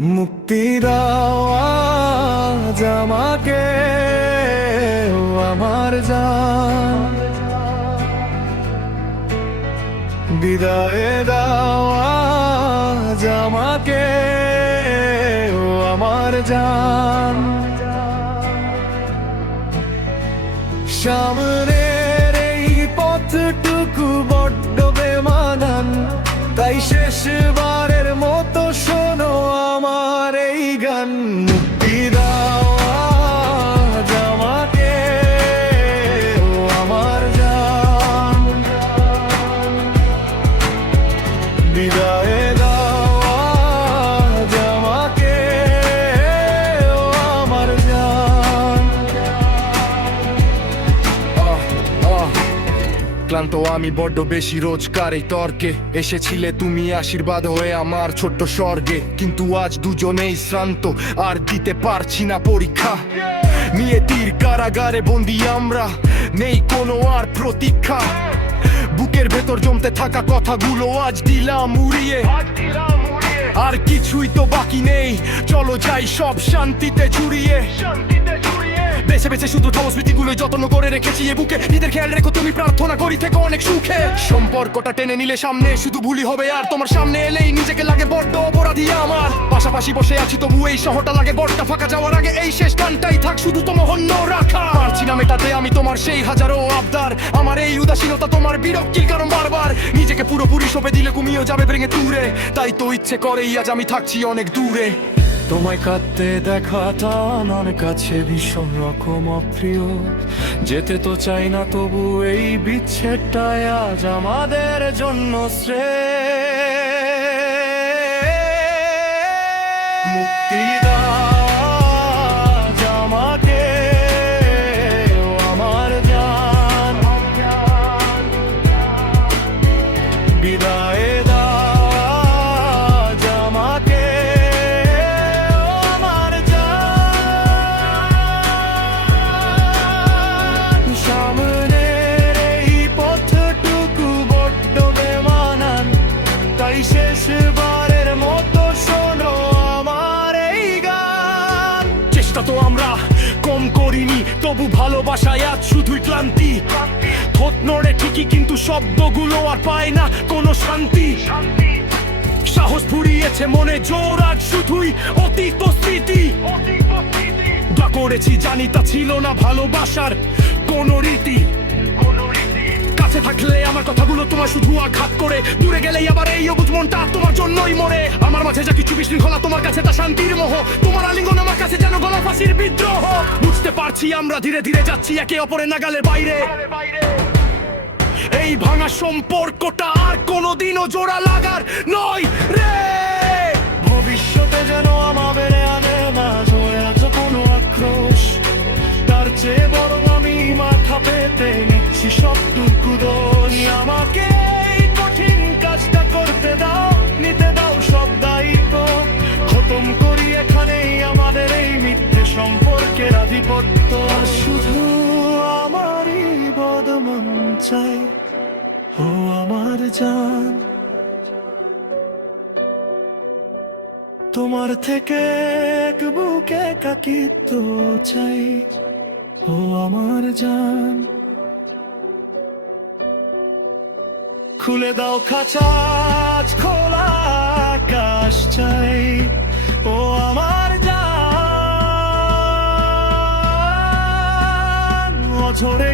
মুক্তি দাও আজ আমাকে, ও আমার জান। বিদায় দাও আজ আমাকে, ও আমার জান। সামনের এই পথটুকু বড্ড বেমানান, তাই শেষবারের মতো শোনো আমার এই গান। মুক্তি দাও আজ আমাকে, ও আমার জান। বিদায় দাও আজ আমাকে, ও আমার জান। ক্লান্ত আমি বড্ড বেশি রোজকার এই তর্কে, এসেছিলে তুমি আশীর্বাদ হয়ে আমার ছোট্ট স্বর্গে। কিন্তু আজ দুজনেই শ্রান্ত, আর দিতে পারছি না পরীক্ষা। নিয়তির কারাগারে বন্দি আমরা, নেই কোনো আর প্রতীক্ষা। বুকের ভেতর জমতে থাকা কথাগুলো আজ দিলাম উড়িয়ে। আর কিছুই তো বাকি নেই, চলো যাই সব শান্তিতে জুড়িয়ে। বেছে বেছে শুধু স্মৃতিগুলো যত্ন করে রেখেছি এ বুকে। নিজের খেয়াল রেখো তুমি, প্রার্থনা করি থেকে অনেক সুখে। সম্পর্কটা টেনে নিলে সামনে শুধু ভুলই হবে, আর তোমার সামনে এলেই নিজেকে লাগে বড্ড অপরাধী আমার। পাশাপাশি বসে আছি তবু এই শহরটা লাগে বড্ড ফাঁকা। যাওয়ার আগে এই শেষ গানটাই থাক শুধু তোমার হন্য রাখা। পারছি না মেটাতে আমি তোমার সেই হাজারো আবদার, আমার এই উদাসীনতা তোমার বিরক্তির কারণ বারবার। নিজেকে পুরোপুরি সঁপে দিলে ঘুমিয়েও যাবে ভেঙে দূরে, তাই তো ইচ্ছে করেই আজ আমি থাকছি অনেক দূরে। তোমায় কাঁদতে দেখাটা আমার কাছে ভীষণ রকম অপ্রিয়। যেতে তো চাই না তবু এই বিচ্ছেদটাই আজ আমাদের জন্য শ্রেয়। মুক্তি দাও আজ আমাকে, ও আমার জান। বিদায় দাও আজ আমাকে, শেষবারের মতো শোনো আমার এই গান। চেষ্টা তো আমরা কম করিনি, তবু ভালোবাসায় আজ শুধুই ক্লান্তি। ঠোঁট নড়ে ঠিকই কিন্তু শব্দগুলো আর পায় না কোনো শান্তি। সাহস ফুরিয়েছে মনে জোর, আজ শুধুই অতীত স্মৃতি। যা করেছি জানি তা ছিল না ভালোবাসার কোনো রীতি। কাছে থাকলে আমার কথাগুলো তোমার শুধু আঘাত করে, দূরে গেলেই আবার এই অবুঝ মনটা তোমার জন্যই মরে। আমার মাঝে যা কিছু বিশৃঙ্খলা তোমার কাছে তা শান্তির মোহ, তোমার আলিঙ্গন আমার কাছে যেন গলা ফাঁসির বিদ্রোহ। বুঝতে পারছি আমরা ধীরে ধীরে যাচ্ছি একে অপরের নাগালের বাইরে। এই ভাঙা সম্পর্কটা আর কোনোদিনও জোড়া লাগার নয় রে। ভবিষ্যতে যেন আমাদের আনে না জয় আজ কোনো আক্রোশ, তার চেয়ে বরং আমি মাথা পেতে নিচ্ছি সবটুকু দোষ। আমাকে এই কঠিন কাজটা করতে দাও, নিতে দাও সব দায়িত্ব। খতম করি এখানেই আমাদের এই মিথ্যে সম্পর্কের আধিপত্য। শুধু আমারই বদমন চাই, ও আমার জান। তোমার থেকে এক বুকে কাকিত্ব চাই, ও আমার জান। খুলে দাও খাঁচা আজ খোলা আকাশ চাই, ও আমার জান। অঝরে